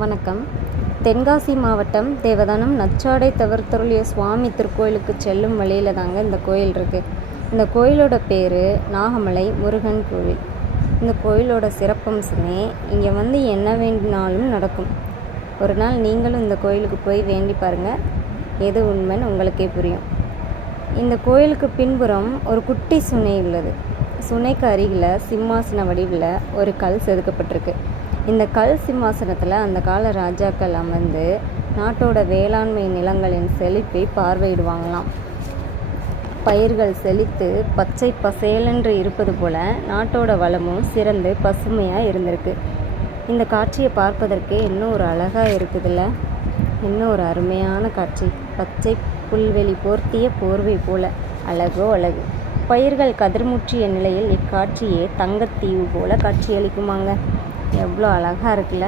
வணக்கம். தென்காசி மாவட்டம் தேவதானம் நச்சாடை தவிர்த்தருளிய சுவாமி திருக்கோயிலுக்கு செல்லும் வழியில் தாங்க இந்த கோயில் இருக்குது. இந்த கோயிலோட பேர் நாகமலை முருகன் கோவில். இந்த கோயிலோட சிறப்பம்சமே இங்கே வந்து என்ன வேண்டினாலும் நடக்கும். ஒரு நாள் நீங்களும் இந்த கோயிலுக்கு போய் வேண்டி பாருங்கள், எது உண்மைன்னு உங்களுக்கே புரியும். இந்த கோயிலுக்கு பின்புறம் ஒரு குட்டி சுனை உள்ளது. சுனைக்கு அருகில் சிம்மாசன வடிவில் ஒரு கல் செதுக்கப்பட்டிருக்கு. இந்த கல் சிம்மாசனத்தில் அந்த கால ராஜாக்கள் அமர்ந்து நாட்டோட வேளாண்மை நிலங்களின் செழிப்பை பார்வையிடுவாங்களாம். பயிர்கள் செழித்து பச்சை பசேலென்று இருப்பது போல நாட்டோட வளமும் சிறந்து பசுமையாக இருந்திருக்கு. இந்த காட்சியை பார்ப்பதற்கே இன்னும் ஒரு அழகாக இருக்குதுல்ல. இன்னும் ஒரு அருமையான காட்சி. பச்சை புல்வெளி போர்த்திய போர்வை போல அழகோ அழகு. பயிர்கள் கதிர்முற்றிய நிலையில் இக்காட்சியே தங்கத்தீவு போல காட்சியளிக்குமாங்க. எவ்வளோ அழகாக இருக்குல்ல.